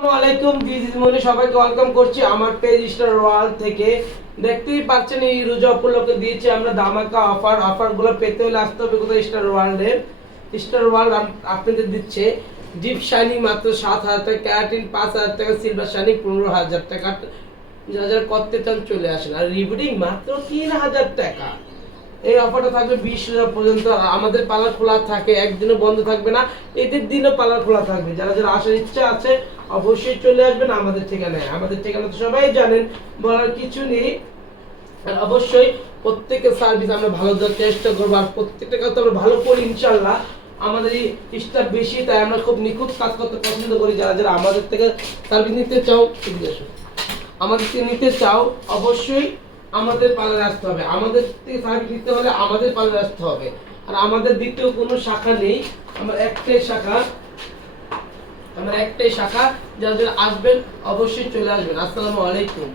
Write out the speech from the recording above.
আসসালামু আলাইকুম দিদিমণি, সবাইকে ওয়েলকাম করছি আমার পেজ স্টার ওয়ার্ল্ড থেকে। দেখতেই পাচ্ছেন এই রোজা উপলক্ষে দিয়েছি আমরা ধামাকা অফারগুলো পেতে হলে আসতে হবে কোথায় স্টার ওয়ার্ল্ডে। স্টার ওয়ার্ল্ড আপনাদের দিচ্ছে ডিপ শাইনিং মাত্র 7,000 টাকা, ক্যারাটিন 5,000 টাকা, সিলভার শাইনিং 15,000 টাকা। যারা করতে চান চলে আসেন। আর রিবুটিং মাত্র 3,000 টাকা। এই অফারটা থাকবে 20 পর্যন্ত। আমাদের পার্লার খোলা থাকে, একদিনও বন্ধ থাকবে না, ঈদের দিনও পার্লার খোলা থাকবে। যারা যারা আসার ইচ্ছা আছে অবশ্যই চলে আসবেন আমাদের ঠিকানায়। আমাদের ঠিকানা তো সবাই জানেন, বলার কিছু নেই। আর অবশ্যই প্রত্যেকের সার্ভিস আমরা ভালো দেওয়ার চেষ্টা করবো, আর প্রত্যেকটা কাজ তো আমরা ভালো করি ইনশাল্লাহ। আমাদের এই স্টাফ বেশি, তাই আমরা খুব নিখুঁত কাজ করতে পছন্দ করি। যারা যারা আমাদের থেকে সার্ভিস নিতে চাও, আমাদের থেকে নিতে চাও, অবশ্যই আমাদের পার্লারে আসতে হবে। আমাদের থেকে সার্ভিস নিতে হলে আমাদের পার্লারে আসতে হবে। আর আমাদের দ্বিতীয় কোনো শাখা নেই, আমার একটাই শাখা। যারা যারা আসবেন অবশ্যই চলে আসবেন। আসসালামু আলাইকুম।